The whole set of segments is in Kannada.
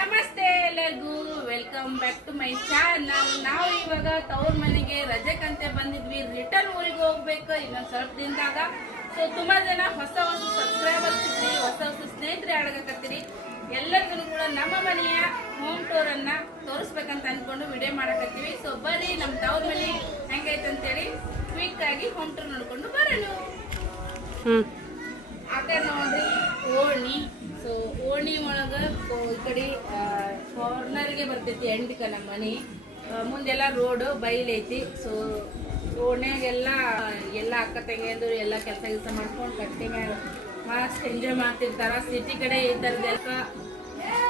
ನಮಸ್ತೆ ಎಲ್ಲರಿಗೂ, welcome back to my channel. ನಾವು ಇವಾಗ ತವ್ರ ಮನೆಗೆ ರಜೆಕಂತೆ ಬಂದಿದ್ವಿ. ರಿಟರ್ನ್ ಊರಿಗೆ ಹೋಗ್ಬೇಕು ಇನ್ನೊಂದು ಸ್ವಲ್ಪ ದಿನದಾಗ. ಸೊ ತುಂಬಾ ಜನ ಹೊಸ ಸಬ್ಸ್ಕ್ರೈಬರ್ಸ್ ಇದ್ರಿ, ಹೊಸ ಸ್ನೇಹಿತರೆ ಆಡಕತ್ತೀರಿ. ಎಲ್ಲರಿಗೂ ಕೂಡ ನಮ್ಮ ಮನೆಯ ಹೋಮ್ ಟೂರ್ ಅನ್ನ ತೋರಿಸ್ಬೇಕಂತ ಅನ್ಕೊಂಡು ವಿಡಿಯೋ ಮಾಡಕತ್ತೀವಿ. ಸೊ ಬರ್ರಿ ನಮ್ಮ ತವ್ರ ಮನೆ ಹೆಂಗೈತೆ ಅಂತೇಳಿ ಕ್ವಿಕ್ ಆಗಿ ಹೋಮ್ ಟೂರ್ ನೋಡ್ಕೊಂಡು ಬರೋಣ. ಆಟ ನೋಡ್ರಿ ಓಣಿ. ಸೊ ಓಣಿ ಒಳಗ ಈ ಕಡೆ ಕಾರ್ನರ್ಗೆ ಬರ್ತೈತಿ ಎಂಡ್ಕ ನಮ್ಮ ಮನೆ. ಮುಂದೆಲ್ಲ ರೋಡ್ ಬೈಲೈತಿ. ಸೊ ಓಣ್ಯಾಗೆಲ್ಲ ಎಲ್ಲ ಅಕ್ಕ ತಂಗಿಯಂದ್ರು ಎಲ್ಲ ಕೆಲಸ ಮಾಡ್ಕೊಂಡು ಗಟ್ಟಿ ಮ್ಯಾಗ ಮಸ್ತ್ ಎಂಜಾಯ್ ಮಾಡ್ತಿರ್ತಾರ. ಸಿಟಿ ಕಡೆ ಈ ಥರದ್ದೆಲ್ಲ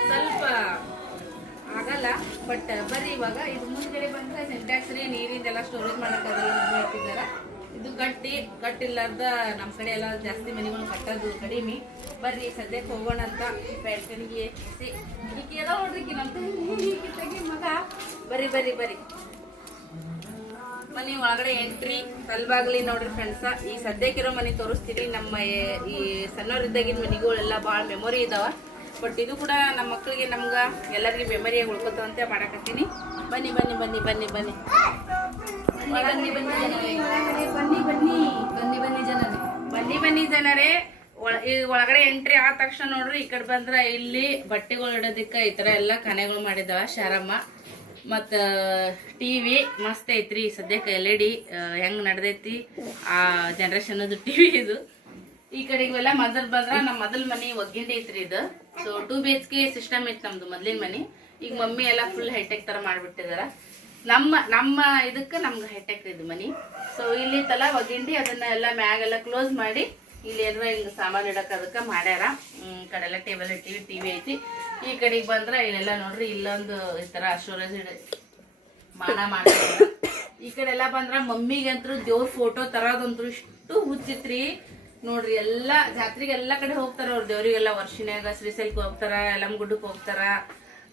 ಸ್ವಲ್ಪ ಆಗಲ್ಲ. ಬಟ್ ಬರ್ರಿ ಇವಾಗ ಇದು ಮುಂದ್ಗಡೆ ಬಂದ್ರೆ ಸಿಂಟ್ಯಾಕ್ಸ್ ರೀ, ನೀರಿಂದೆಲ್ಲ ಸ್ಟೋರೇಜ್ ಮಾಡೋಕ್ಕಾಗಲ್ಲ ಮಾಡ್ತಿದ್ದಾರ. ಇದು ಕಟ್ಟಿಲ್ಲಾರ್ದ ನಮ್ಮ ಕಡೆ ಎಲ್ಲ ಜಾಸ್ತಿ ಮನೆಗಳು ಕಟ್ಟೋದು ಕಡಿಮೆ. ಬರ್ರಿ ಸದ್ಯಕ್ಕೆ ಹೋಗೋಣ ಅಂತ ಬೆಳ್ತನಿಗೆ ಈಕೆಲ್ಲ ನೋಡ್ರಿ ನಮ್ಮ ಮಗ. ಬರ್ರಿ ಬರ್ರಿ ಬರ್ರಿ ಮನೆ ಒಳಗಡೆ ಎಂಟ್ರಿ ತಲ್ಬಾಗ್ಲಿ ನೋಡ್ರಿ ಫ್ರೆಂಡ್ಸ. ಈ ಸದ್ಯಕ್ಕಿರೋ ಮನೆ ತೋರಿಸ್ತೀನಿ. ನಮ್ಮ ಈ ಸಣ್ಣವರಿದ್ದಾಗಿನ ಮನೆಗಳೆಲ್ಲ ಭಾಳ ಮೆಮೊರಿ ಇದಾವ. ಬಟ್ ಇದು ಕೂಡ ನಮ್ಮ ಮಕ್ಕಳಿಗೆ ನಮ್ಗೆ ಎಲ್ಲರಿಗೂ ಮೆಮೊರಿಯಾಗಿ ಉಳ್ಕೊತವಂತೆ ಮಾಡಕತ್ತೀನಿ. ಬನ್ನಿ ಬನ್ನಿ ಬನ್ನಿ ಬನ್ನಿ ಬನ್ನಿ ಬನ್ನಿ ಬನ್ನಿ ಜನರೇ, ಬನ್ನಿ ಬನ್ನಿ ಬನ್ನಿ ಬನ್ನಿ ಜನರೇ, ಬನ್ನಿ ಬನ್ನಿ ಜನರೇ. ಒಳಗಡೆ ಎಂಟ್ರಿ ಆದ ತಕ್ಷಣ ನೋಡ್ರಿ ಈ ಕಡೆ ಬಂದ್ರ ಇಲ್ಲಿ ಬಟ್ಟೆಗಳು ಇಡೋದಿಕ್ಕ ಈ ತರ ಎಲ್ಲಾ ಕನೆಗಳು ಮಾಡಿದಾವ ಶಾರಮ್ಮ. ಮತ್ತ ಟಿವಿ ಮಸ್ತ್ ಐತ್ರಿ. ಸದ್ಯಕ್ಕೆ LED ಹೆಂಗ್ ನಡ್ದೈತಿ ಆ ಜನರೇಷನ್ ಟಿವಿ ಇದು. ಈ ಕಡೆ ಇವೆಲ್ಲ ಬಂದ್ರ ನಮ್ಮ ಮೊದಲ್ ಮನಿ ಒಗ್ಗಿಂಡಿ ಐತ್ರಿ ಇದು. ಸೊ 2 BHK ಸಿಸ್ಟಮ್ ಐತಿ ನಮ್ದು ಮೊದ್ಲಿನ ಮನಿ. ಈಗ ಮಮ್ಮಿ ಎಲ್ಲ ಫುಲ್ ಹೈಟೆಕ್ ತರ ಮಾಡ್ಬಿಟ್ಟಿದಾರ. ನಮ್ಮ ಇದಕ್ಕೆ ನಮ್ಗೆ ಹೈಟೆಕ್ ಇದು ಮನಿ. ಸೊ ಇಲ್ಲಿ ತಲ ಒಗ್ಗಿಂಡಿ ಅದನ್ನ ಎಲ್ಲ ಮ್ಯಾಗೆಲ್ಲ ಕ್ಲೋಸ್ ಮಾಡಿ ಇಲ್ಲಿ ಏನಾರ ಹಿಂಗ ಸಾಮಾನು ಇಡಕ್ ಅದಕ್ಕೆ ಮಾಡ್ಯಾರ. ಈ ಕಡೆ ಎಲ್ಲ ಟೇಬಲ್ ಟಿವಿ ಐತಿ. ಈ ಕಡೆಗೆ ಬಂದ್ರ ಇಲ್ಲೆಲ್ಲ ನೋಡ್ರಿ ಇಲ್ಲೊಂದು ಈ ತರ ಸ್ಟೋರೇಜ್ ಮಾಡ್ತಾರ. ಈ ಕಡೆ ಎಲ್ಲ ಬಂದ್ರ ಮಮ್ಮಿಗಂತೂ ದೇವ್ರ ಫೋಟೋ ತರೋದಂತೂ ಇಷ್ಟು ಹುಚ್ಚಿತ್ರಿ ನೋಡ್ರಿ. ಎಲ್ಲಾ ಜಾತ್ರೆಗೆ ಎಲ್ಲಾ ಕಡೆ ಹೋಗ್ತಾರ ಅವ್ರ ದೇವ್ರಿಗೆಲ್ಲ. ವರ್ಷಿನ್ಯಾಗ ಶ್ರೀಶೈಲಕ್ಕೆ ಹೋಗ್ತಾರ, ಯಲಮಗುಡ್ಡಕ್ಕೆ ಹೋಗ್ತಾರ,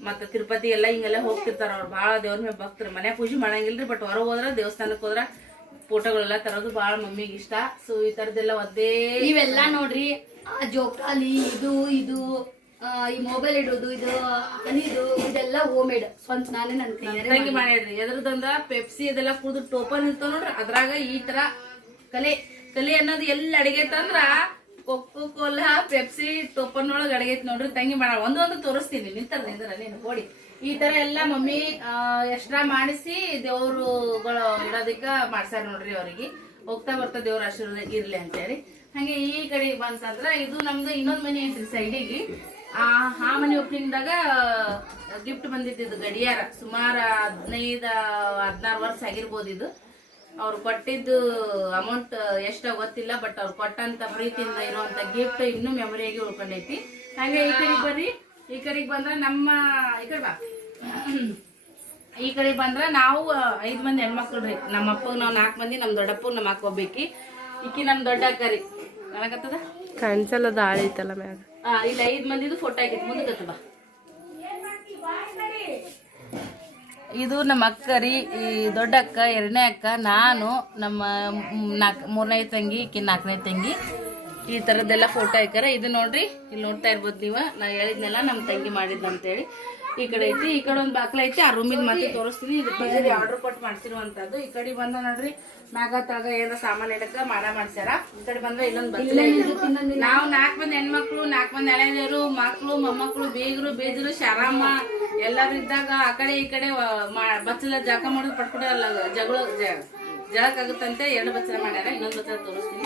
ಮತ್ತ ತಿರುಪತಿ ಎಲ್ಲ ಹಿಂಗೆಲ್ಲ ಹೋಗ್ತಿರ್ತಾರ. ಅವ್ರು ಭಾಳ ದೇವ್ರ ಮೇಲೆ ಭಕ್ತರು. ಮನೆ ಪೂಜೆ ಮಾಡಂಗಿಲ್ರಿ, ಬಟ್ ಹೊರಗೆ ಹೋದ್ರ ದೇವಸ್ಥಾನಕ್ಕೆ ಹೋದ್ರ ಫೋಟೋಗಳೆಲ್ಲ ತರೋದು ಭಾಳ ಮಮ್ಮಿಗೆ ಇಷ್ಟ. ಸೊ ಈ ತರದೆಲ್ಲ ಒದ್ದೇ ನೀವೆಲ್ಲ ನೋಡ್ರಿ ಜೋಕಾಲಿ ಇದು ಇದು ಈ ಮೊಬೈಲ್ ಇಡೋದು ಇದು ಇದು ಇದೆಲ್ಲ ಹೋಮ್ ಮೇಡ್ ಸ್ವಂತ ನಾನೇ ನನ್ ತಂಗಿ ಮಾಡ್ಯಾಡ್ರಿ. ಎದ್ರದಂದ್ರ ಪೆಪ್ಸಿ ಅದೆಲ್ಲ ಕುಡಿದು ಟೋಪನ್ ಇರ್ತಾವ ನೋಡ್ರಿ, ಅದ್ರಾಗ ಈ ತರ ಕಲೆ ಅನ್ನೋದು ಎಲ್ಲಿ ಅಡಿಗೈತಂದ್ರ ಕೊಕ್ಕೋ ಕೋಲಾ ಪೆಪ್ಸಿ ಟೋಪನ್ ಒಳಗೆ ಅಡಗೈತಿ ನೋಡ್ರಿ. ತಂಗಿ ಮಾಡ ಒಂದೊಂದು ತೋರಿಸ್ತೀನಿ ನಿಂತರ್ದ ಇದ್ರ ನೀನು ಕೊಡಿ. ಈ ತರ ಎಲ್ಲಾ ಮಮ್ಮಿ ಎಕ್ಸ್ಟ್ರಾ ಮಾಡಿಸಿ ದೇವ್ರುಗಳು ಇಡೋದಿಕ್ಕ ಮಾಡ್ಸ್ಯಾರ ನೋಡ್ರಿ. ಅವ್ರಿಗೆ ಹೋಗ್ತಾ ಬರ್ತಾ ದೇವ್ರ ಆಶೀರ್ವಾದ ಇರ್ಲಿ ಅಂತೇಳಿ. ಹಂಗೆ ಈ ಕಡೆ ಬಂತಂದ್ರ ಇದು ನಮ್ದು ಇನ್ನೊಂದ್ ಮನಿ ಐತ್ರಿ ಸೈಡಿಗೆ. ಆ ಮನಿ ಓಪನಿಂಗ್ದಾಗ ಗಿಫ್ಟ್ ಬಂದಿದ್ದು ಗಡಿಯಾರ. ಸುಮಾರು 15-16 ವರ್ಷ ಆಗಿರ್ಬೋದು ಇದು. ಅವ್ರು ಕೊಟ್ಟಿದ್ದು ಅಮೌಂಟ್ ಎಷ್ಟೋ ಗೊತ್ತಿಲ್ಲ, ಬಟ್ ಅವ್ರು ಕೊಟ್ಟಂತ ಪ್ರೀತಿಯಿಂದ ಇರುವಂತ ಗಿಫ್ಟ್ ಇನ್ನೂ ಮೆಮೊರಿಯಾಗಿ ಉಳ್ಕೊಂಡೈತಿ. ಹಾಗೆ ಈ ಕಡೆಗೆ ಬರ್ರಿ. ಈ ಕಡೆಗೆ ಬಂದ್ರ ನಮ್ಮ ಈ ಕಡೆ ಬಾ. ಈ ಕಡೆ ಬಂದ್ರ ನಾವು 5 ಮಂದಿ ಹೆಣ್ಮಕ್ಳು ರೀ. ನಮ್ಮ ಅಪ್ಪಗ್ ನಾವ್ 4 ಮಂದಿ, ನಮ್ ದೊಡ್ಡಪ್ಪ ನಮ್ಮ ಅಕ್ಕ ಒಬ್ಬೇಕಿ. ಈಕಿ ನಮ್ ದೊಡ್ಡ ಅಕ್ಕರಿ ನನಗತ್ತದ ಕನ್ಸಲ್ಲದ ಆಳೈತಲ್ಲ ಮ್ಯಾಗ. ಇಲ್ಲಿ 5 ಮಂದಿದು ಫೋಟೋ ಹಾಕಿತ್ತು ಮುಂದಕ್ಕೆ ಬಾ. ಇದು ನಮ್ಮ ಅಕ್ಕ ರೀ, ಈ ದೊಡ್ಡ ಅಕ್ಕ, 2ನೇ ಅಕ್ಕ, ನಾನು, ನಮ್ಮ 3ನೇ ತಂಗಿ, ಈಕಿ 4ನೇ ತಂಗಿ. ಈ ತರದ್ದೆಲ್ಲ ಫೋಟೋ ಹಾಕ್ಯಾರ. ಇದು ನೋಡ್ರಿ, ಇಲ್ಲಿ ನೋಡ್ತಾ ಇರ್ಬೋದು ನೀವು. ನಾ ಹೇಳಿದ್ನೆಲ್ಲ ನಮ್ಮ ತಂಗಿ ಮಾಡಿದ್ದಂತೇಳಿ. ಈ ಕಡೆ ಐತಿ, ಈ ಕಡೆ ಒಂದು ಬಾಕ್ಲ ಐತಿ. ಆ ರೂಮಿನ ಮತ್ತೆ ತೋರಿಸ್ತೀನಿ. ಇದು ಪಜರಿ ಆರ್ಡರ್ ಕೊಟ್ಟು ಮಾಡ್ಸಿರುವಂತದ್ದು. ಈ ಕಡೆ ಬಂದ ನೋಡ್ರಿ ಮ್ಯಾಗ ತಳಗ ಏನಾರ ಸಾಮಾನು ಇಡಕ ಮಾಡ್ಸ್ಯಾರ. ಈ ಕಡೆ ಬಂದ್ರೆ ಇಲ್ಲೊಂದು ಬಚ್ಚಲ. ನಾವು 4 ಮಂದಿ ಹೆಣ್ಮಕ್ಳು, 4 ಮಂದಿ ಹಳೆಯರು, ಮಕ್ಳು, ಮೊಮ್ಮಕ್ಳು, ಬೀಗರು, ಬೇಜರು, ಶಾರಮ್ಮ ಎಲ್ಲಾರು ಇದ್ದಾಗ ಆ ಕಡೆ ಈ ಕಡೆ ಬಚ್ಚಲ ಜಾಕ ಮಾಡೋದು ಪಟ್ಕೊಡಲ್ಲ, ಜಳಕಾಗುತ್ತಂತೆ 2 ಬಚ್ಚಲ ಮಾಡ್ಯಾರ. ಇನ್ನೊಂದು ಬಚ್ಚಲ ತೋರಿಸ್ತೀನಿ.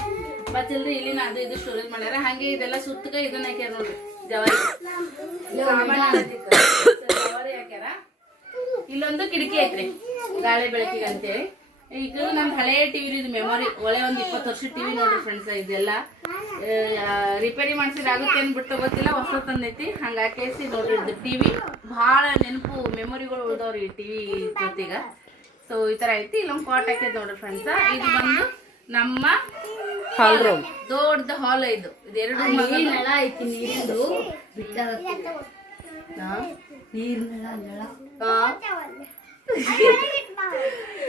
ಬಚ್ಚಲ್ರಿ ಇಲ್ಲಿನ ಅದು ಇದು ಸ್ಟೋರೇಜ್ ಮಾಡ್ಯಾರ. ಹಂಗೆ ಇದೆಲ್ಲ ಸುತ್ತಕ ಇದನ್ನ ಹಾಕ್ಯಾರ ನೋಡ್ರಿ, ಜವಾರಿ ಜವಾರಿ ಹಾಕ್ಯಾರ. ಇಲ್ಲೊಂದು ಕಿಟಕಿ ಐತ್ರಿ ಗಾಳಿ ಬೆಳಕಿಗೆ ಅಂತೇಳಿ. ಈಗ ನಮ್ ಹಳೆ ಟಿವಿ ಇದು ಮೆಮೊರಿ. ಒಳ್ಳೆ ಒಂದು 20 ವರ್ಷ ಟಿವಿ ನೋಡ್ರಿ ಫ್ರೆಂಡ್ಸ್. ಇದೆಲ್ಲ ರಿಪೇರಿ ಮಾಡ್ಸಿದ್ರೆ ಆಗುತ್ತೆ ಅನ್ಬಿಟ್ಟು ಗೊತ್ತಿಲ್ಲ, ಹೊಸ ತಂದೈತಿ. ಹಂಗಾಕೇಸಿ ನೋಡ್ರಿ ಇದು ಟಿವಿ ಭಾಳ ನೆನಪು ಮೆಮೊರಿಗಳು ಉಳ್ದವ್ರಿ ಈ ಟಿವಿ ಜೊತೆಗ. ಸೊ ಈ ತರ ಐತಿ. ಇಲ್ಲೊಂದು ಕಾಟ್ ಹಾಕೈತಿ ನೋಡ್ರಿ ಫ್ರೆಂಡ್ಸ್. ಇದು ಬಂದು ನಮ್ಮ ಹಾಲ್ ರೂಮ್. ದೊಡ್ಡ ಹಾಲ್ ಇದು. ಇದೆರಡು ನೆಳ ಐತಿ, ನೀರಿಂದು ಬಿಟ್ಟ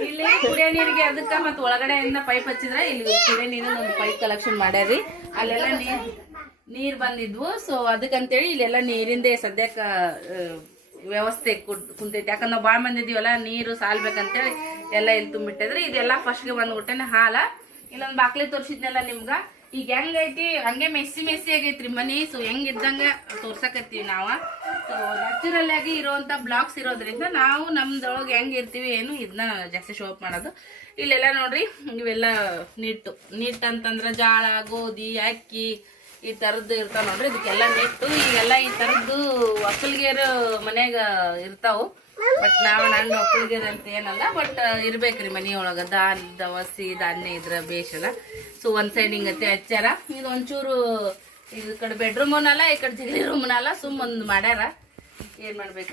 ಇಲ್ಲಿ ಕುಡಿಯೋ ನೀರಿಗೆ ಅದಕ್ಕ ಮತ್ತ ಒಳಗಡೆಯಿಂದ ಪೈಪ್ ಹಚ್ಚಿದ್ರ ಇಲ್ಲಿ ಕುಡಿಯೋ ನೀರಿನ ಒಂದು ಪೈಪ್ ಕಲೆಕ್ಷನ್ ಮಾಡ್ಯಾರಿ. ಅಲ್ಲೆಲ್ಲ ನೀರ್ ಬಂದಿದ್ವು. ಸೊ ಅದಕ್ಕಂತೇಳಿ ಇಲ್ಲೆಲ್ಲ ನೀರಿಂದೇ ಸದ್ಯಕ್ಕ ವ್ಯವಸ್ಥೆ ಕುಂತೈತಿ. ಯಾಕಂದ್ರೆ ನಾವು ಭಾಳ ಮಂದಿ ಇದೀವಲ್ಲ, ನೀರು ಸಾಲ್ಬೇಕಂತೇಳಿ ಎಲ್ಲ ಇಲ್ಲಿ ತುಂಬಿಟ್ಟಿದ್ರಿ. ಇದೆಲ್ಲ ಫಸ್ಟ್ಗೆ ಬಂದ್ಬಿಟ್ಟೆನೆ ಹಾಲ. ಇಲ್ಲೊಂದು ಬಾಕ್ಲಿ ತೋರ್ಸಿದ್ನಲ್ಲ ನಿಮ್ಗ, ಈಗ ಹೆಂಗೈತಿ ಹಂಗೆ ಮೆಸ್ಸಿ ಆಗೈತ್ರಿ ಮನಿ. ಸೊ ಹೆಂಗ್ ಇದ್ದಂಗ ತೋರ್ಸಕತ್ತೀವಿ ನಾವು. ಸೊ ನ್ಯಾಚುರಲ್ ಆಗಿ ಇರುವಂತ ಬ್ಲಾಕ್ಸ್ ಇರೋದ್ರಿಂದ ನಾವು ನಮ್ದೊಳಗೆ ಹೆಂಗ್ ಇರ್ತೀವಿ ಏನು ಇದನ್ನ ಜಾಸ್ತಿ ಶೋ ಅಪ್ ಮಾಡೋದು. ಇಲ್ಲೆಲ್ಲ ನೋಡ್ರಿ ಇವೆಲ್ಲ ನೀಟ್ ಅಂತಂದ್ರ ಜೋಳ, ಗೋಧಿ, ಅಕ್ಕಿ ಈ ತರದ್ದು ಇರ್ತಾವ ನೋಡ್ರಿ. ಇದಕ್ಕೆಲ್ಲ ನೆಟ್ಟು ಈಗೆಲ್ಲ ಈ ತರದ್ದು ಒಕ್ಕಲ್ಗೇರು ಮನ್ಯಾಗ ಇರ್ತಾವು. ಬಟ್ ನನ್ನ ಒಕ್ಕಲ್ಗೇರ್ ಅಂತ ಏನಲ್ಲ, ಬಟ್ ಇರ್ಬೇಕ್ರಿ ಮನಿಯೊಳಗ ದವಸಿ ಧಾನ್ಯ ಇದ್ರ ಬೇಷಲ್ಲ. ಸೊ ಒಂದ್ ಸೈಡ್ ಹಿಂಗತ್ತೆ ಹಚ್ಚಾರ. ಇದು ಒಂಚೂರು ಈ ಕಡೆ ಬೆಡ್ರೂಮ್ ಅಲ್ಲ, ಈ ಕಡೆ ಜಗಲಿ ರೂಮ್ನಲ್ಲ, ಒಂದ್ ಮಾಡ್ಯಾರ. ಏನ್ ಮಾಡ್ಬೇಕ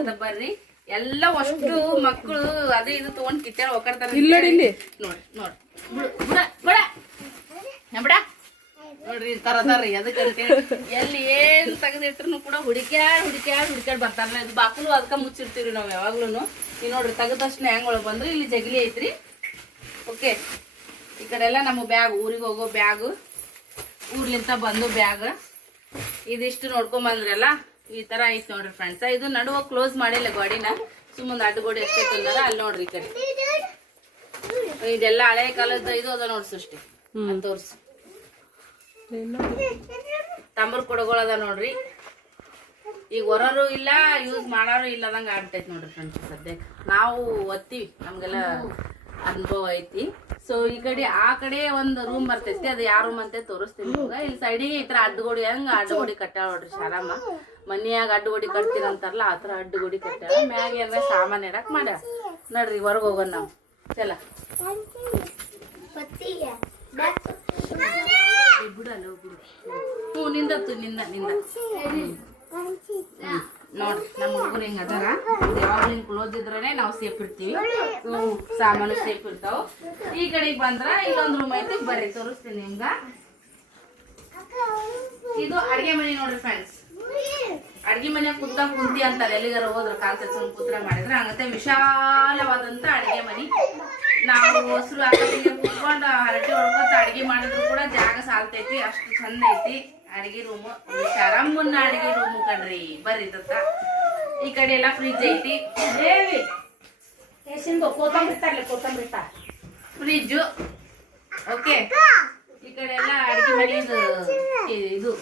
ಇದ ಬರ್ರಿ ಎಲ್ಲ ಅಷ್ಟು ಮಕ್ಕಳು ಅದೇ ಇದು ತಗೊಂಡ್ ಕಿತ್ತಾರ ಒಕ್ಕಡ್ತಾರ. ನೋಡ್ರಿ ಬಿಡ ನೋಡ್ರಿ ತರತಾರ್ರಿ. ಅದಕ್ಕಂತ ಎಲ್ಲಿ ಏನ್ ತೆಗೆದಿಟ್ರು ಕೂಡ ಹುಡುಕ್ಯಾಡ್ ಬರ್ತಾರ. ಇದು ಬಾಕಲು ಅದಕ್ಕ ಮುಚ್ಚಿರ್ತೀವ್ರಿ ನಾವ್ ಯಾವಾಗ್ಲೂನು. ಈಗ ನೋಡ್ರಿ ತೆಗದಷ್ಟು ಹೆಂಗ್ ಒಳಗ್ ಬಂದ್ರಿ. ಇಲ್ಲಿ ಜಗಲಿ ಐತ್ರಿ. ಓಕೆ, ಈ ಕಡೆ ಎಲ್ಲ ನಮ್ಮ ಬ್ಯಾಗ್, ಊರಿಗೆ ಹೋಗೋ ಬ್ಯಾಗ್, ಊರ್ಲಿಂತ ಬಂದು ಬ್ಯಾಗ್ ಇದಿಷ್ಟು ನೋಡ್ಕೊಂಡ್ ಬಂದ್ರಲ್ಲ. ಈ ತರ ಐತ್ ನೋಡ್ರಿ ಫ್ರೆಂಡ್ಸ್. ಇದು ನಡುವ ಕ್ಲೋಸ್ ಮಾಡಿಲ್ಲ ಗಾಡಿನ, ಸುಮ್ಮನೆ ಅಡ್ಡಗೋಡಿ ಎಷ್ಟೇ ತಂದಾರ. ಅಲ್ಲಿ ನೋಡ್ರಿ ಈ ಕಡೆ ಇದೆಲ್ಲ ಹಳೆ ಕಾಲದ ಇದು ಅದ ನೋಡ್ರಿ ಸೃಷ್ಟಿ ತೋರ್ಸು. ತಂಬರ್ ಕೊಡಗೋಳದ ನೋಡ್ರಿ. ಈಗ ಹೊರರು ಇಲ್ಲ, ಯೂಸ್ ಮಾಡಾರು ಇಲ್ಲದಂಗ ಆಗ್ತೈತಿ ನೋಡ್ರಿ ಫ್ರೆಂಡ್ಸ್. ಸದ್ಯಕ್ಕೆ ನಾವು ಒತ್ತೀವಿ, ನಮ್ಗೆಲ್ಲ ಅನುಭವ ಐತಿ. ಸೊ ಈ ಕಡೆ ಆ ಕಡೆ ಒಂದು ರೂಮ್ ಬರ್ತೈತಿ, ಅದು ಯಾವ ರೂಮ್ ಅಂತ ತೋರಿಸ್ತೀನಿ ಇವಾಗ. ಇಲ್ಲಿ ಸೈಡಿಗೆ ಈ ತರ ಅಡ್ಡಗೋಡಿ ಅಡ್ಡಗೋಡಿ ಕಟ್ಟಾಳ ನೋಡ್ರಿ ಶಾರಮ್ಮ. ಮನಿಯಾಗ ಅಡ್ಡಗೋಡಿ ಕಟ್ತೀರಂತಾರಲ್ಲ ಆ ತರ ಅಡ್ಡಗೋಡಿ ಕಟ್ಟಾಳ. ಮ್ಯಾಗ ಏನಾರ ಸಾಮಾನ್ ಇಡಕ್ ಮಾಡ್ಯಾಳ. ನೋಡ್ರಿ ಹೊರಗೆ ಹೋಗೋಣ ನಾವು. ಚಲ ಬಿಡಲ್ಲ ಹ್ಞೂ ನಿಂದತ್ತು ನಿಂದ ನೋಡ್ರಿ. ನಮ್ಮ ಹುಡುಗರು ಹೆಂಗ ಅದಾರ, ಯಾವಾಗ್ಲೂ ಹಿಂಗ್ ಕ್ಲೋಸ್ ಇದ್ರೆ ನಾವು ಸೇಫ್ ಇರ್ತೀವಿ. ಸಾಮಾನು ಸೇಫ್ ಇರ್ತಾವ. ಈ ಕಡೆಗೆ ಬಂದ್ರ ಇಲ್ಲೊಂದ್ ರೂಮ್ ಐತಿ, ಬರ್ರಿ ತೋರಿಸ್ತೀನಿ ನಿಮ್ಗ. ಇದು ಅಡ್ಗೆ ಮನೆ ನೋಡ್ರಿ ಫ್ರೆಂಡ್ಸ್. ಅಡ್ಗೆ ಮನೆ ಕುಂತಿ ಅಂತಾರೆ, ಎಲ್ಲಿಗಾರ ಹೋದ್ರ ಕಾಲ್ ತರ್ಸ್ಕೊಂಡ್ ಕೂತ್ರ ಮಾಡಿದ್ರೆ ಹಂಗತ್ತೆ ವಿಶಾಲವಾದಂತ ಅಡ್ಗೆ ಮನಿ. ನಾವು ಹೊಸರು ಅಕ್ಕನಿಗೆ ಕುತ್ಕೊಂಡ್ ಹರಟೆ ಹೊಡ್ಕೊತ ಅಡ್ಗೆ ಮಾಡಿದ್ರು ಕೂಡ ಜಾಗ ಸಾಲ್ತೈತಿ, ಅಷ್ಟು ಚಂದ ಐತಿ ಅಡ್ಗೆ ರೂಮ್. ಶರಮ್ಮನ್ನ ಅಡ್ಗೆ ರೂಮ್ ಕಣ್ರಿ, ಬರ್ರಿ ತತ್ತ. ಈ ಕಡೆ ಎಲ್ಲ ಫ್ರಿಜ್ ಐತಿ, ಫ್ರಿಜ್. ಓಕೆ, ಈ ಕಡೆ ಎಲ್ಲ ಅಡ್ಗೆ ಮನೆಯದು ಇದು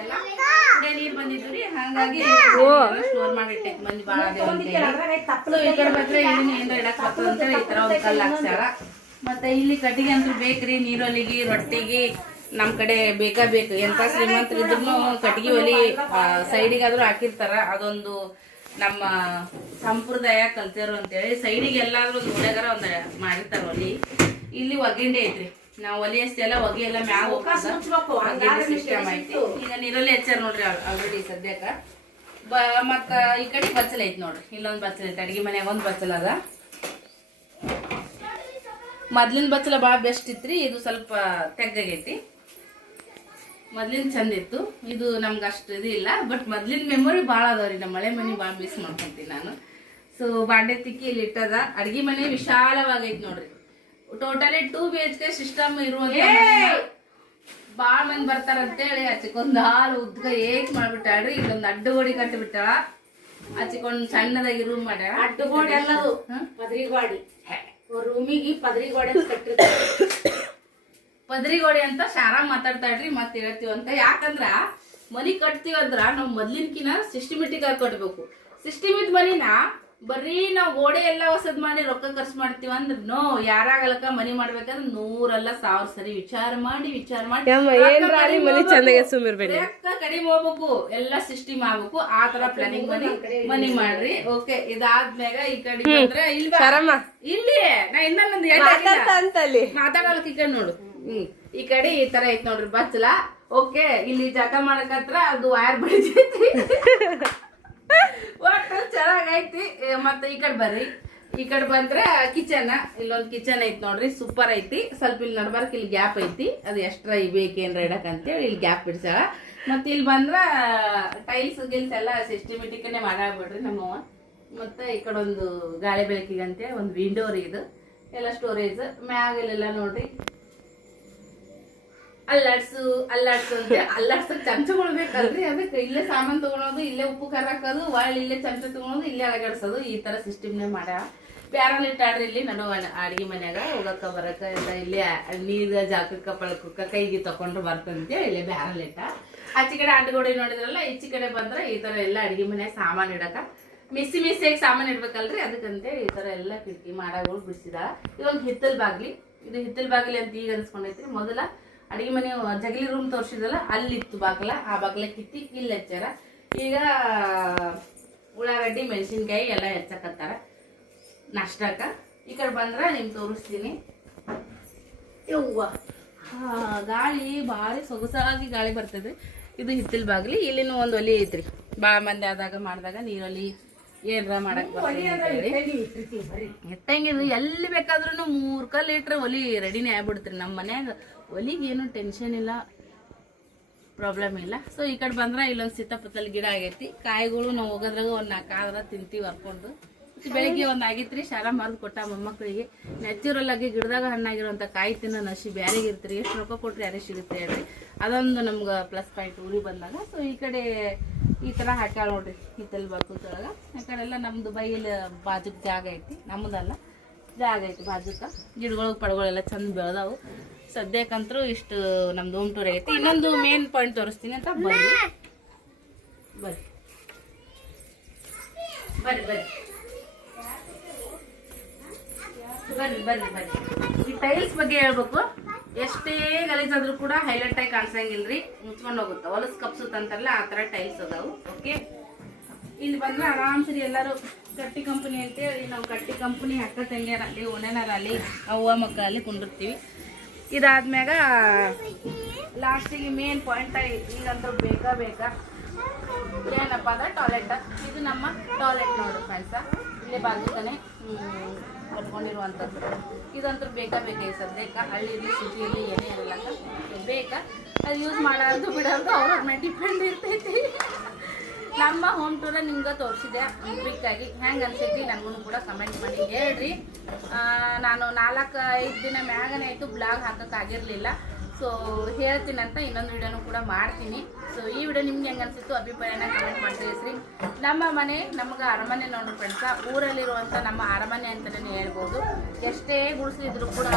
ಎಲ್ಲ ನೀರ್ ಬಂದಿದ್ದು ರೀ, ಹಾಗಾಗಿ ಸ್ಟೋರ್ ಮಾಡಿಟ್ಟೈತಿ ಮಂದಿ ಬಾಳ. ಈ ಕಡೆ ಬಂದ್ರೆ ಇಲ್ಲಿ ಏನಾರ ಇಡಕ್ ಬರ್ತದ ಅಂತೇಳಿ ಈ ತರ ಒಂದ್ ಕಲ್ಲು ಹಾಕ್ಸ್ಯಾರ. ಮತ್ತೆ ಇಲ್ಲಿ ಕಟ್ಟಿಗೆ ಅಂತೂ ಬೇಕ್ರಿ, ನೀರೊಲಿಗಿ ರೊಟ್ಟಿಗೆ ನಮ್ ಕಡೆ ಬೇಕು. ಎಂತ ಶ್ರೀಮಂತರು ಇದ್ರು ಕಟ್ಟಿಗೆ ಒಲಿ ಸೈಡಿಗಾದ್ರೂ ಹಾಕಿರ್ತಾರ. ಅದೊಂದು ನಮ್ಮ ಸಂಪ್ರದಾಯ ಕಲ್ಚರ್ ಅಂತೇಳಿ ಸೈಡಿಗೆ ಎಲ್ಲಾದ್ರೂ ಒಂದು ಒಳಗಾರ ಒಂದ್ ಮಾಡಿರ್ತಾರ ಒಲಿ. ಇಲ್ಲಿ ಒಗ್ಗಿಂಡಿ ಐತ್ರಿ, ನಾವ್ ಒಲಿ ಅಷ್ಟೆಲ್ಲ ಹೊಗೆ ಎಲ್ಲ ಮ್ಯಾಗ ಸಿಸ್ಟಮ್ ಐತಿ. ಈಗ ನೀರಲ್ಲಿ ಹಚ್ಚಾರ ನೋಡ್ರಿ ಆಲ್ರೆಡಿ ಸದ್ಯಕ್ಕ. ಮತ್ತ ಈ ಕಡೆ ಬಚ್ಚಲ್ ಐತಿ ನೋಡ್ರಿ, ಇಲ್ಲೊಂದ್ ಬಚ್ಚಲ್ ಐತಿ. ಅಡ್ಗೆ ಮನ್ಯಾಗ ಒಂದ್ ಬಚ್ಚಲ್ ಅದ. ಮೊದ್ಲಿನ ಬಚ್ಚಲ ಬಾಳ ಬೆಸ್ಟ್ ಇತ್ರಿ, ಇದು ಸ್ವಲ್ಪ ತೆಗ್ಗಾಗೈತಿ. ಮೊದ್ಲಿನ ಚಂದ ಇತ್ತು, ಇದು ನಮ್ಗೆ ಅಷ್ಟು ಇದು ಇಲ್ಲ. ಬಟ್ ಮೊದ್ಲಿನ ಮೆಮೊರಿ ಬಾಳ ಅದಾವ್ರಿ. ನಮ್ಮ ಮಳೆ ಮನಿ ಬಾಳ ಮಿಸ್ ಮಾಡ್ಕೊಂತೀನಿ ನಾನು. ಸೊ ಬಾಂಡೆ ತಿಕ್ಕಿ ಇಲ್ಲಿ ಇಟ್ಟದ. ಅಡ್ಗೆ ಮನೆ ವಿಶಾಲವಾಗೈತಿ ನೋಡ್ರಿ. ಟೋಟಲಿ 2 BHK ಸಿಸ್ಟಮ್ ಇರುವಂತ. ಬಾಳ ಮಂದಿ ಬರ್ತಾರಂತೇಳಿ ಹಚ್ಕೊಂಡ್ ಹಾಲು ಉದ್ಕ ಏಕ್ ಮಾಡ್ಬಿಟ್ಟಾಳ್ರಿ. ಇಲ್ಲೊಂದ್ ಅಡ್ಡಗೋಡಿ ಕಟ್ಟಿ ಬಿಟ್ಟಾಳ, ಹಚ್ಕೊಂಡ್ ಸಣ್ಣದಾಗಿ ರೂಮ್ ಮಾಡ್ಯಾಳ. ಅಡ್ಡಗೋಡಿ ಎಲ್ಲದು ಪದ್ರಿಗೋಡಿ, ರೂಮಿಗೆ ಪದ್ರಿಗೋಡಿ ಕಟ್ಟಿರ್ತಾರೆ. ಪದ್ರಿಗೋಡಿ ಅಂತ ಶಾರಾ ಮಾತಾಡ್ತಾಳ್ರಿ. ಮತ್ ಹೇಳ್ತೀವಂತ, ಯಾಕಂದ್ರ ಮನಿ ಕಟ್ತೀವಂದ್ರ ನಾವ್ ಮೊದ್ಲಿನ್ಕಿನ ಸಿಸ್ಟಮೆಟಿಕ್ ಆಗಿ ಕಟ್ಬೇಕು. ಸಿಸ್ಟಮಿದ್ ಮನಿನ ಬರೀ ನಾವ್ ಗೋಡೆ ಎಲ್ಲಾ ಹೊಸದ್ ಮಾಡಿ ರೊಕ್ಕ ಖರ್ಚು ಮಾಡ್ತೀವ ಅಂದ್ರ ನೋ. ಯಾರಾಗಲಕ ಮನಿ ಮಾಡ್ಬೇಕಂದ್ರ 100 ಅಲ್ಲ 1000 ಸರಿ ವಿಚಾರ ಮಾಡಿ ಕಡಿಮೆ ಹೋಗ್ಬೇಕು, ಎಲ್ಲಾ ಸಿಸ್ಟಮ್ ಆಗ್ಬೇಕು. ಆ ತರ ಪ್ಲಾನಿಂಗ್ ಮನಿ ಮಾಡ್ರಿ. ಓಕೆ, ಇದಾದ್ಮ್ಯಾಗ ಈ ಕಡೆ ಬಂದ್ರೆ ಇಲ್ಲಿ ನಾ ಇನ್ನೊಂದು ಮಾತಾಡೋಕ್ ಈ ಕಡೆ ನೋಡು. ಈ ಕಡೆ ಈ ತರ ಐತ್ ನೋಡ್ರಿ ಬಚ್ಚಲ. ಓಕೆ, ಇಲ್ಲಿ ಜಕ ಮಾಡಕತ್ರ ಅದು ವೈರ್ ಬಡಿತೈತಿ. ಒಟ್ಟು ಚೆನ್ನಾಗೈತಿ. ಮತ್ತೆ ಈ ಕಡೆ ಬರ್ರಿ, ಈ ಕಡೆ ಬಂದ್ರೆ ಕಿಚನ್. ಇಲ್ಲೊಂದ್ ಕಿಚನ್ ಐತಿ ನೋಡ್ರಿ, ಸೂಪರ್ ಐತಿ. ಸ್ವಲ್ಪ ಇಲ್ಲಿ ನಡ್ಬಾರ್ಕ್ ಇಲ್ಲಿ ಗ್ಯಾಪ್ ಐತಿ, ಅದು ಎಕ್ಸ್ಟ್ರಾ ಬೇಕೇನ್ರ ಇಡಕ್ ಅಂತೇಳಿ ಇಲ್ಲಿ ಗ್ಯಾಪ್ ಬಿಡ್ಸಾಳ. ಮತ್ತೆ ಇಲ್ಲಿ ಬಂದ್ರ ಟೈಲ್ಸ್ ಗಿಲ್ಸ್ ಎಲ್ಲ ಸಿಸ್ಟಮೆಟಿಕ್ನೇ ಮಾಡಾಕ್ಬಿಡ್ರಿ ನಮ್ಮವ್ವ. ಮತ್ತೆ ಈ ಕಡೆ ಒಂದು ಗಾಳಿ ಬೆಳಕಿಗಂತೆ ಒಂದು ವಿಂಡೋ ರೀ. ಇದು ಎಲ್ಲ ಸ್ಟೋರೇಜ್. ಮ್ಯಾಗಲೆಲ್ಲ ನೋಡ್ರಿ ಅಲ್ಲಾಡ್ಸು ಅಂತ ಅಲ್ಲಾಡ್ಸಕ್ ಚಮಚಗಳು ಬೇಕಲ್ರಿ, ಅದಕ್ಕೆ ಇಲ್ಲೇ ಸಾಮಾನ್ ತಗೊಳೋದು, ಇಲ್ಲೇ ಉಪ್ಪು ಖಾರ ಹಾಕೋದು, ಒಳ್ಳೆ ಇಲ್ಲೇ ಚಮಚ ತಗೊಳೋದು, ಇಲ್ಲೇ ಅಳಗಾಡ್ಸೋದು, ಈ ತರ ಸಿಸ್ಟಮ್ನೇ ಮಾಡ್ಯಾರ. ಬ್ಯಾರಲ್ ಇಟ್ಟಾಡ್ರಿ ಇಲ್ಲಿ ನಾನು ಅಡಿಗೆ ಮನ್ಯಾಗ ಹೋಗಕ್ಕ ಬರಕ ಎಲ್ಲ ಇಲ್ಲೇ ನೀರ್ ಜಾಕಕ್ಕ ಪಳಕಕ್ಕ ಕೈಗೆ ತಕೊಂಡ್ರು ಬರ್ತಂತೆ ಇಲ್ಲೇ ಬ್ಯಾರಲ್ ಇಟ್ಟ. ಆಚೆ ಕಡೆ ಅಡ್ಡಗೋಡೆ ನೋಡಿದ್ರಲ್ಲ, ಈಚೆ ಕಡೆ ಬಂದ್ರೆ ಈ ತರ ಎಲ್ಲ ಅಡಿಗೆ ಮನ್ಯಾಗ ಸಾಮಾನ್ ಇಡಕ ಮಿಸ್ಸಿಯಾಗಿ ಸಾಮಾನ್ ಇಡ್ಬೇಕಲ್ರಿ, ಅದಕ್ಕಂತೆ ಈ ತರ ಎಲ್ಲ ಕಿಟಕಿ ಮಾಡಗಳು ಬಿಡಿಸಿದಾಳ. ಇದೊಂದು ಹಿತ್ತಲ್ ಬಾಗ್ಲಿ, ಇದು ಹಿತ್ತಲ್ ಬಾಗ್ಲಿ ಅಂತ ಈಗ ಅನ್ಸ್ಕೊಂಡೈತ್ರಿ. ಮೊದಲ ಅಡಿಗೆ ಮನೆ ಜಗಲಿ ರೂಮ್ ತೋರ್ಸಿದಲ್ಲ ಅಲ್ಲಿತ್ತು ಬಾಗ್ಲ, ಆ ಬಾಗ್ಲ ಕಿತ್ತಿ ಇಲ್ಲಿ ಹಚ್ಚಾರ. ಈಗ ಉಳ್ಳಾಗಡ್ಡಿ ಮೆಣಸಿನ್ಕಾಯಿ ಎಲ್ಲ ಹೆಚ್ಚಕತ್ತಾರ ನಾಷ್ಟಕ್ಕ. ಈ ಕಡೆ ಬಂದ್ರ ನಿಮ್ಗೆ ತೋರಿಸ್ತೀನಿ. ಯವ್ವ ಗಾಳಿ ಭಾರಿ ಸೊಗಸಾಗಿ ಗಾಳಿ ಬರ್ತದೆ. ಇದು ಹಿತ್ತಲ್ ಬಾಗ್ಲಿ. ಇಲ್ಲಿನೂ ಒಂದು ಒಲಿ ಐತ್ರಿ, ಬಾಳ ಮಂದಿ ಆದಾಗ ಮಾಡಿದಾಗ ನೀರಲ್ಲಿ ಏನ್ರ ಮಾಡಕ್ ಎಟ್ಟಂಗಿದು ಎಲ್ಲಿ ಬೇಕಾದ್ರೂ 3 ಕಲ್ ಇಟ್ರೆ ಒಲಿ ರೆಡಿನೇ ಆಗ್ಬಿಡ್ತ್ರಿ. ನಮ್ಮ ಮನ್ಯಾಗ ಒಲಿಗೆ ಏನು ಟೆನ್ಷನ್ ಇಲ್ಲ, ಪ್ರಾಬ್ಲಮ್ ಇಲ್ಲ. ಸೊ ಈ ಕಡೆ ಬಂದ್ರೆ ಇಲ್ಲೊಂದು ಸೀತಾಪತ್ತಲ್ ಗಿಡ ಆಗೈತಿ. ಕಾಯಿಗಳು ನಾವು ಹೋಗೋದ್ರಾಗ ಒಂದು 4 ಆದ್ರ ತಿಂತೀವಿ ಹರ್ಕೊಂಡು. ಬೆಳಿಗ್ಗೆ ಒಂದು ಆಗಿತ್ರಿ, ಶಾಲಾ ಮರ್ದು ಕೊಟ್ಟ ಮೊಮ್ಮಕ್ಕಳಿಗೆ. ನ್ಯಾಚುರಲ್ ಆಗಿ ಗಿಡದಾಗ ಹಣ್ಣಾಗಿರುವಂಥ ಕಾಯಿ ತಿನ್ನೋ ನಶಿ ಬ್ಯಾರೆಗೆ ಇರ್ತೀರಿ, ಎಷ್ಟು ರೊಕ್ಕ ಕೊಟ್ರೆ ಯಾರೇ ಸಿಗುತ್ತೆ ಹೇಳ್ರಿ. ಅದೊಂದು ನಮ್ಗೆ ಪ್ಲಸ್ ಪಾಯಿಂಟ್ ಊರಿಗೆ ಬಂದಾಗ. ಸೊ ಈ ಕಡೆ ಈ ಥರ ಹಾಕ್ಯಾಳ ನೋಡ್ರಿ ಹಿತ್ತಲ್ ಬಾಕುದೊಳಗೆ. ಆ ಕಡೆ ಎಲ್ಲ ನಮ್ದು ಬೈಲ್ ಬಾಜುಕ್ ಜಾಗ ಐತಿ, ನಮ್ಮದಲ್ಲ ಜಾಗ ಐತಿ ಬಾಜುಕ. ಗಿಡಗಳು ಪಡಗಳೆಲ್ಲ ಚಂದ ಬೆಳೆದಾವು. ಸದ್ಯಕ್ಕಂತರೂ ಇಷ್ಟು ನಮ್ದು ಹೋಮ್ ಟೂರ್ ಆಗೈತಿ. ಇನ್ನೊಂದು ಮೇನ್ ಪಾಯಿಂಟ್ ತೋರಿಸ್ತೀನಿ ಅಂತ ಬರ್ರಿ ಬರ್ರಿ ಬರ್ರಿ ಬರ್ರಿ ಬರ್ರಿ ಬರ್ರಿ ಬರ್ರಿ. ಈ ಟೈಲ್ಸ್ ಬಗ್ಗೆ ಹೇಳ್ಬೇಕು. ಎಷ್ಟೇ ಗಲೀಜಾದ್ರೂ ಕೂಡ ಹೈಲೈಟ್ ಆಗಿ ಕಾಣಿಸಂಗಿಲ್ರಿ, ಮುಚ್ಕೊಂಡು ಹೋಗುತ್ತೆ. ಹೊಲಸ್ ಕಪ್ಸುತ್ತ ಅಂತಾರಲ್ಲ ಆ ತರ ಟೈಲ್ಸ್ ಅದಾವು. ಓಕೆ, ಇಲ್ಲಿ ಬಂದ್ರೆ ಆರಾಮ್ಸರಿ ಎಲ್ಲರೂ ಕಟ್ಟಿ ಕಂಪನಿ ಅಂತೇಳಿ ನಾವು ಕಟ್ಟಿ ಕಂಪನಿ ಅಕ್ಕ ತಂಗಿಯರಲ್ಲಿ ಓನೇನರಲ್ಲಿ ಅವ್ವ ಮಕ್ಕಳಲ್ಲಿ ಕುಂಡಿರ್ತೀವಿ. ಇದಾದ್ಮ್ಯಾಗ ಲಾಸ್ಟಿಗೆ ಮೇನ್ ಪಾಯಿಂಟ್ ಈಗಂತೂ ಬೇಕಾ ಏನಪ್ಪ ಅಂದ್ರೆ ಟಾಯ್ಲೆಟ್. ಇದು ನಮ್ಮ ಟಾಯ್ಲೆಟ್ ನೋಡ್ರಿ ಫ್ರೆಂಡ್ಸ, ಇಲ್ಲೇ ಬಾಜುಕನೆ ಕಟ್ಕೊಂಡಿರುವಂಥದ್ದು. ಇದಂತೂ ಬೇಕಾಗಿ ಸದ್ಯಕ್ಕೆ ಹಳ್ಳಿಯಲ್ಲಿ ಸಿಟಿಯಲ್ಲಿ ಏನೇ ಇರಲ್ಲ ಬೇಕಾ. ಅದು ಯೂಸ್ ಮಾಡೋದು ಬಿಡೋದು ಅವ್ರ ಮೇಲೆ ಡಿಪೆಂಡ್ ಇರ್ತೈತಿ. ನಮ್ಮ ಹೋಮ್ ಟೂರ ನಿಮ್ಗೆ ತೋರಿಸಿದೆ ಕ್ವಿಕ್ಕಾಗಿ. ಹೆಂಗೆ ಅನ್ಸೈತಿ ನನಗೂ ಕೂಡ ಕಮೆಂಟ್ ಮಾಡಿ ಹೇಳ್ರಿ. ನಾನು 4-5 ದಿನ ಮ್ಯಾಗನೇ ಆಯಿತು ಬ್ಲಾಗ್ ಹಾಕೋಕ್ಕಾಗಿರಲಿಲ್ಲ. ಸೊ ಹೇಳ್ತೀನಂತ ಇನ್ನೊಂದು ವಿಡಿಯೋನು ಕೂಡ ಮಾಡ್ತೀನಿ. ಸೊ ಈ ವಿಡಿಯೋ ನಿಮ್ಗೆ ಹೆಂಗೆ ಅನ್ಸಿತ್ತು ಅಭಿಪ್ರಾಯನ ಕಮೆಂಟ್ ಮಾಡಿ ತಿಳಿಸ್ರಿ. ನಮ್ಮ ಮನೆ ನಮ್ಗೆ ಅರಮನೆ ನೋಡ್ರಿ ಫ್ರೆಂಡ್ಸ, ಊರಲ್ಲಿರುವಂಥ ನಮ್ಮ ಅರಮನೆ ಅಂತಲೇ ಹೇಳ್ಬೋದು. ಎಷ್ಟೇ ಗುಡಿಸಲಿದ್ರು ಕೂಡ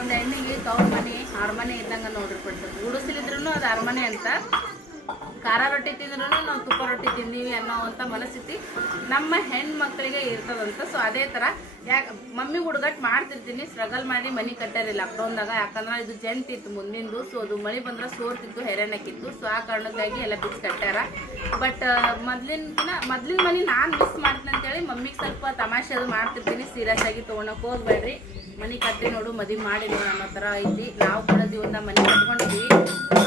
ಒಂದು ಹೆಣ್ಣಿಗೆ ತವ್ರ ಮನೆ ಅರಮನೆ ಇದ್ದಂಗೆ ನೋಡ್ರಿ ಫ್ರೆಂಡ್ಸ್. ಗುಡಿಸಲಿದ್ರು ಅದು ಅರಮನೆ ಅಂತ. ಖಾರ ರೊಟ್ಟಿ ತಿಂದ್ರೂ ನಾವು ತುಪ್ಪ ರೊಟ್ಟಿ ತಿಂದೀವಿ ಅನ್ನೋವಂಥ ಮನಸ್ಥಿತಿ ನಮ್ಮ ಹೆಣ್ಮಕ್ಳಿಗೆ ಇರ್ತದಂತ. ಸೊ ಅದೇ ಥರ ಮಮ್ಮಿ ಹುಡುಗಟ್ಟು ಮಾಡ್ತಿರ್ತೀನಿ, ಸ್ಟ್ರಗಲ್ ಮಾಡಿ ಮನೆ ಕಟ್ಟಾರಿ ಲಾಕ್ಡೌನ್ದಾಗ. ಯಾಕಂದ್ರೆ ಇದು ಜಂತಿತ್ತು ಮುಂದಿಂದು. ಸೊ ಅದು ಮಳೆ ಬಂದ್ರೆ ಸೋರ್ತಿತ್ತು, ಹೆರಣಕ್ಕಿತ್ತು. ಸೊ ಆ ಕಾರಣಕ್ಕಾಗಿ ಎಲ್ಲ ಬಿಚ್ಚು ಕಟ್ಟಾರ. ಬಟ್ ಮೊದ್ಲಿನ ಮನೆ ನಾನು ಮಿಸ್ ಮಾಡ್ತೀನಿ ಅಂತೇಳಿ ಮಮ್ಮಿಗೆ ಸ್ವಲ್ಪ ತಮಾಷೆ ಅದು ಮಾಡ್ತಿರ್ತೀನಿ. ಸೀರಿಯಸ್ ಆಗಿ ತೊಗೊಳಕ್ಕೆ ಹೋಗ್ಬೇಡ್ರಿ. ಮನೆ ಕಟ್ಟಿ ನೋಡು ಮದುವೆ ಮಾಡಿ ನೋಡು ಅನ್ನೋ ಥರ ಐತಿ. ನಾವು ಕೂಡ ಜೀವನದ ಮನೆ ಕಟ್ಕೊಂಡಿದ್ದೀವಿ.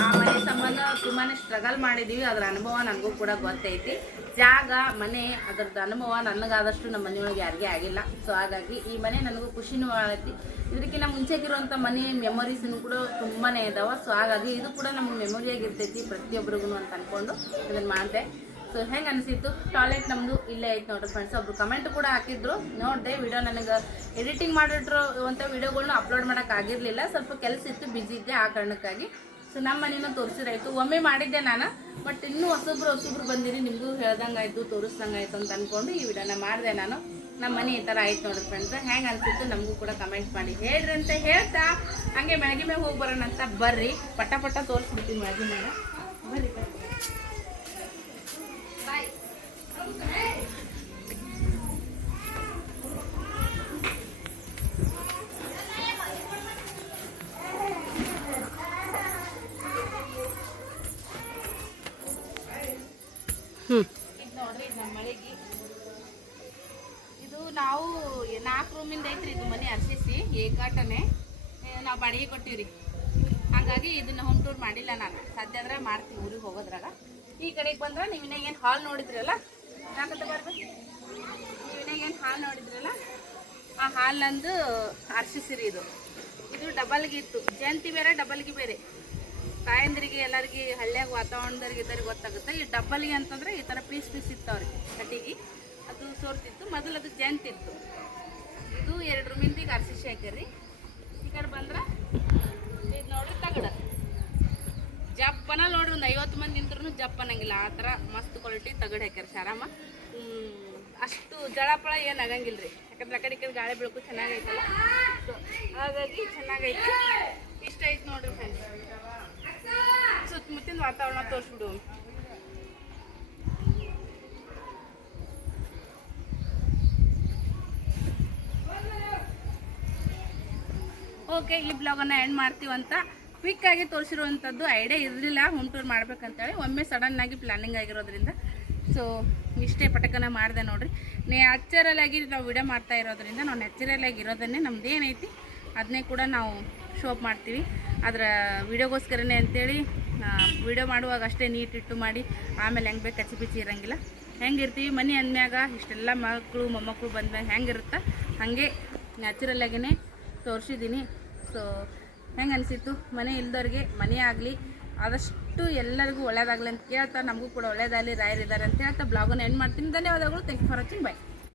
ಆ ಮನೆ ಸಂಬಂಧ ತುಂಬಾ ಸ್ಟ್ರಗಲ್ ಮಾಡಿದ್ದೀವಿ. ಅದರ ಅನುಭವ ನನಗೂ ಕೂಡ ಗೊತ್ತೈತಿ. ಜಾಗ ಮನೆ ಅದರದ್ದು ಅನುಭವ ನನಗಾದಷ್ಟು ನಮ್ಮ ಮನೆಯೊಳಗೆ ಯಾರಿಗೂ ಆಗಿಲ್ಲ. ಸೊ ಹಾಗಾಗಿ ಈ ಮನೆ ನನಗೂ ಖುಷಿನೂ ಆಗೈತಿ. ಇದಕ್ಕಿಂತ ಮುಂಚೆಗಿರುವಂಥ ಮನೆ ಮೆಮೊರೀಸ್ನು ಕೂಡ ತುಂಬಾ ಇದಾವೆ. ಸೊ ಹಾಗಾಗಿ ಇದು ಕೂಡ ನಮ್ಗೆ ಮೆಮೊರಿಯಾಗಿರ್ತೈತಿ ಪ್ರತಿಯೊಬ್ಬರಿಗೂ ಅಂತ ಅಂದ್ಕೊಂಡು ಇದನ್ನು ಮಾಡಿದೆ. ಸೊ ಹೆಂಗೆ ಅನಿಸಿತ್ತು ಟಾಯ್ಲೆಟ್ ನಮ್ಮದು ಇಲ್ಲೇ ಐತೆ ನೋಡ್ರಿ ಫ್ರೆಂಡ್ಸ್. ಒಬ್ರು ಕಮೆಂಟ್ ಕೂಡ ಹಾಕಿದ್ರು, ನೋಡಿದೆ ವಿಡಿಯೋ. ನನಗೆ ಎಡಿಟಿಂಗ್ ಮಾಡಿಟ್ಟಿರುವಂಥ ವಿಡಿಯೋಗಳನ್ನ ಅಪ್ಲೋಡ್ ಮಾಡೋಕ್ಕಾಗಿರಲಿಲ್ಲ, ಸ್ವಲ್ಪ ಕೆಲಸ ಇತ್ತು, ಬ್ಯುಸಿ ಇದ್ದೆ. ಆ ಕಾರಣಕ್ಕಾಗಿ ಸೊ ನಮ್ಮ ಮನೇನೂ ತೋರಿಸಿರಾಯ್ತು. ಒಮ್ಮೆ ಮಾಡಿದ್ದೆ ನಾನು, ಬಟ್ ಇನ್ನೂ ಹೊಸಬ್ರು ಬಂದಿರಿ, ನಿಮಗೂ ಹೇಳ್ದಂಗೆ ಆಯಿತು, ತೋರಿಸ್ದಂಗೆ ಆಯಿತು ಅಂತ ಅಂದ್ಕೊಂಡು ಈ ವಿಡಿಯೋನ ಮಾಡಿದೆ ನಾನು. ನಮ್ಮ ಮನೆ ಈ ಥರ ಆಯ್ತು ನೋಡ್ರಿ ಫ್ರೆಂಡ್ಸ್. ಹೆಂಗೆ ಅನಿಸಿತ್ತು ನಮಗೂ ಕೂಡ ಕಮೆಂಟ್ ಮಾಡಿ ಹೇಳ್ರಿ ಅಂತ ಹೇಳ್ತಾ ಹಾಗೆ ಬೆಳಗ್ಗೆ ಮೇಲೆ ಹೋಗಿ ಬರೋಣ ಅಂತ ಬರ್ರಿ. ಪಟ ತೋರಿಸ್ಬಿಡ್ತೀನಿ ಬೆಳಗ್ಗೆ ಮೇಲೆ. ಬರ್ರಿ ಬಾಯ್. ಇದು ನೋಡ್ರಿ ನಮ್ಮ ಮಳೆಗೆ ಇದು ನಾವು 4 ರೂಮಿಂದ ಐತ್ರಿ ಇದು ಮನೆ RCC ಏಕಾಟನೆ ನಾವು ಬಾಡಿಗೆ ಕೊಟ್ಟಿವ್ರಿ. ಹಾಗಾಗಿ ಇದನ್ನ ಹೋಮ್ ಟೂರ್ ಮಾಡಿಲ್ಲ ನಾನು. ಸಾಧ್ಯ ಆದ್ರೆ ಮಾಡ್ತೀವಿ ಊರಿಗೆ ಹೋಗೋದ್ರಾಗ. ಈ ಕಡೆಗೆ ಬಂದ್ರೆ ನೀವಿನ ಏನು ಹಾಲ್ ನೋಡಿದ್ರಲ್ಲ, ಯಾಕಂತ ಬರ್ಬೇಕು, ನೀವಿನ ಏನು ಹಾಲ್ ನೋಡಿದ್ರಲ್ಲ ಆ ಹಾಲ್ ನಂದು RCC ರೀ. ಇದು ಡಬಲ್ಗೆ ಇತ್ತು, ಜಂತಿ ಬೇರೆ ಡಬಲ್ಗೆ ಬೇರೆ. ತಾಯಂದ್ರಿಗೆ ಎಲ್ಲರಿಗೆ ಹಳ್ಳಿಯಾಗ ವಾತಾವರಣದವ್ರಿಗೆ ಇದ್ದವ್ರಿಗೆ ಗೊತ್ತಾಗುತ್ತೆ. ಈ ಡಬ್ಬಲ್ಗೆ ಅಂತಂದ್ರೆ ಈ ಥರ ಪೀಸ್ ಇರ್ತಾವ್ರಿ ಕಟ್ಟಿಗೆ, ಅದು ಸೋರ್ತಿತ್ತು. ಮೊದಲು ಅದು ಜಂತಿತ್ತು. ಇದು 2 ರೂಮಿಂದ ಈಗ RCC ಹಾಕ್ಯಾರ್ರಿ. ಈ ಕಡೆ ಬಂದ್ರೆ ಇದು ನೋಡ್ರಿ ತಗಡ ಜಪ್ಪನ ನೋಡ್ರಿ ಒಂದು 50 ಮಂದಿ ನಿಂತ್ರು ಜಪ್ ಅನ್ನಂಗಿಲ್ಲ ಆ ಥರ ಮಸ್ತ್ ಕ್ವಾಲಿಟಿ ತಗಡ್ ಹಾಕ್ಯಾರ ಶಾರಮ್ಮ. ಅಷ್ಟು ಜಳಪಳ ಏನು ಆಗಂಗಿಲ್ಲ ರೀ, ಯಾಕಂದ್ರೆ ಆ ಕಡೆ ಈ ಕಡೆ ಗಾಳಿ ಬೆಳಕು ಚೆನ್ನಾಗೈತಲ್ಲ, ಸೊ ಹಾಗಾಗಿ ಚೆನ್ನಾಗೈತಿ. ಇಷ್ಟ ಐತೆ ನೋಡ್ರಿ ಫ್ರೆಂಡ್ಸ್. ಸುತ್ತಮುತ್ತಿನ ವಾತಾವರಣ ತೋರಿಸ್ಬಿಡು. ಓಕೆ, ಈ ಬ್ಲಾಗನ್ನು ಎಂಡ್ ಮಾಡ್ತೀವಂತ ಕ್ವಿಕ್ಕಾಗಿ ತೋರಿಸಿರುವಂಥದ್ದು ಐಡಿಯಾ ಇರಲಿಲ್ಲ ಹೋಮ್ ಟೂರ್ ಮಾಡ್ಬೇಕಂತೇಳಿ, ಒಮ್ಮೆ ಸಡನ್ನಾಗಿ ಪ್ಲ್ಯಾನಿಂಗ್ ಆಗಿರೋದ್ರಿಂದ ಸೊ ಇಷ್ಟೇ ಪಟಕನ ಮಾಡಿದೆ ನೋಡ್ರಿ. ನ್ಯಾಚುರಲ್ ಆಗಿ ನಾವು ವಿಡಿಯೋ ಮಾಡ್ತಾ ಇರೋದ್ರಿಂದ ನಾವು ನ್ಯಾಚುರಲ್ ಆಗಿ ಇರೋದನ್ನೇ ನಮ್ದು ಏನೈತಿ ಅದನ್ನೇ ಕೂಡ ನಾವು ಶೋಪ್ ಮಾಡ್ತೀವಿ. ಅದರ ವಿಡಿಯೋಗೋಸ್ಕರನೇ ಅಂತೇಳಿ ವಿಡಿಯೋ ಮಾಡುವಾಗ ಅಷ್ಟೇ ನೀಟಿಟ್ಟು ಮಾಡಿ ಆಮೇಲೆ ಹೆಂಗೆ ಬೇಕು ಕಚ್ಚಿ ಪಿಚ್ಚಿ ಇರೋಂಗಿಲ್ಲ. ಹೆಂಗಿರ್ತೀವಿ ಮನೆ ಅಂದ್ಮ್ಯಾಗ ಇಷ್ಟೆಲ್ಲ ಮಕ್ಕಳು ಮೊಮ್ಮಕ್ಕಳು ಬಂದ್ಮ್ಯಾಗ ಹೆಂಗಿರುತ್ತೆ ಹಾಗೆ ನ್ಯಾಚುರಲ್ ಆಗಿನೇ ತೋರಿಸಿದ್ದೀನಿ. ಸೊ ಹೆಂಗೆ ಅನಿಸಿತ್ತು? ಮನೆ ಇಲ್ದವ್ರಿಗೆ ಮನೆ ಆಗಲಿ ಆದಷ್ಟು ಎಲ್ಲರಿಗೂ ಒಳ್ಳೇದಾಗಲಿ ಅಂತ ಕೇಳ್ತಾ, ನಮಗೂ ಕೂಡ ಒಳ್ಳೇದಾಗಲಿ ರಾಯರಿದ್ದಾರೆ ಅಂತ ಹೇಳ್ತಾ ಬ್ಲಾಗನ್ನು ಎಂಡ್ ಮಾಡ್ತೀನಿ. ಧನ್ಯವಾದಗಳು. Thank you for watching. Bye.